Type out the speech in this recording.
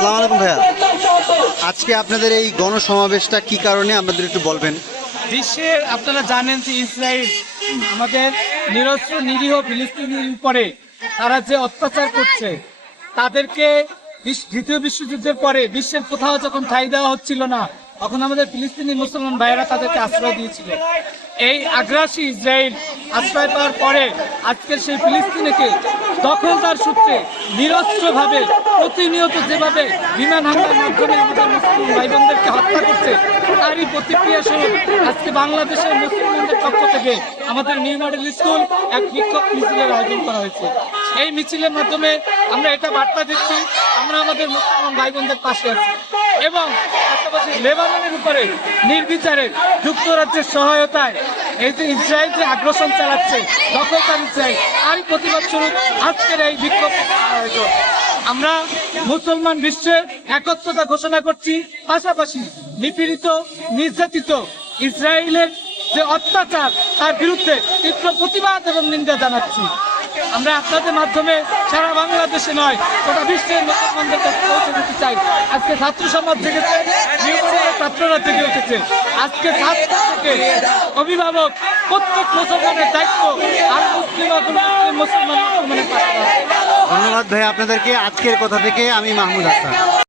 আসসালামু আলাইকুম ভাইয়া, আজকে আপনাদের এই গণসমাবেশটা কি কারণে আপনাদের একটু বলবেন? বিশ্বে আপনারা জানেন যে ইসরায়েল আমাদের নিরস্ত্র নিরীহ ফিলিস্তিনির উপরে তারা যে অত্যাচার করছে, তাদেরকে দ্বিতীয় বিশ্বযুদ্ধের পরে বিশ্বের কোথাও যখন ঠাঁই দেওয়া হচ্ছিল না, তখন আমাদের ফিলিস্তিনি মুসলমান ভাইয়েরা তাদেরকে আশ্রয় দিয়েছিল। এই আগ্রাসী ইসরায়েল আশ্রয় পাওয়ার পরে আজকের সেই ফিলিস্তিনিকে দখলদার সূত্রে নিরস্ত্রভাবে প্রতিনিয়ত যেভাবে বিমান হামলার মাধ্যমে আমাদের মুসলিম ভাই বোনদেরকে হত্যা করছে, তারই প্রতিক্রিয়া স্বরূপ আজকে বাংলাদেশের মুসলমানদের পক্ষ থেকে আমাদের নিউ মডেল স্কুল এক বিক্ষোভ মিছিলের আয়োজন করা হয়েছে। এই মিছিলের মাধ্যমে আমরা এটা বার্তা দিচ্ছি, আমরা আমাদের মুসলমান ভাই বোনদের পাশে আছি এবং পাশাপাশি লেবাননের উপরে নির্বিচারে যুক্তরাজ্যের সহায়তায় এই যে ইসরায়েল যে আগ্রাসন চালাচ্ছে, দখলদার ইসরায়েল, তারই প্রতিবাদ স্বরূপ আজকের এই বিক্ষোভ আয়োজন। আমরা মুসলমান বিশ্বে একত্রতা ঘোষণা করছি, পাশাপাশি নিপীড়িত নির্যাতিত ইসরায়েলের যে অত্যাচার তার বিরুদ্ধে তীব্র প্রতিবাদ এবং নিন্দা জানাচ্ছি। আমরা আপনাদের মাধ্যমে সারা বাংলাদেশে নয়, গোটা বিশ্বের মুসলমানদের কাছে পৌঁছে দিতে চাই। আজকে ছাত্র সমাজ জেগেছে, ছাত্ররা জেগে উঠেছে। আজকে ছাত্র থেকে অভিভাবক প্রত্যেক মুসলমানের দায়িত্ব আর মুসলমান ধন্যবাদ ভাই আপনাদেরকে। আজকের কথা থেকে আমি মাহমুদ হাসান।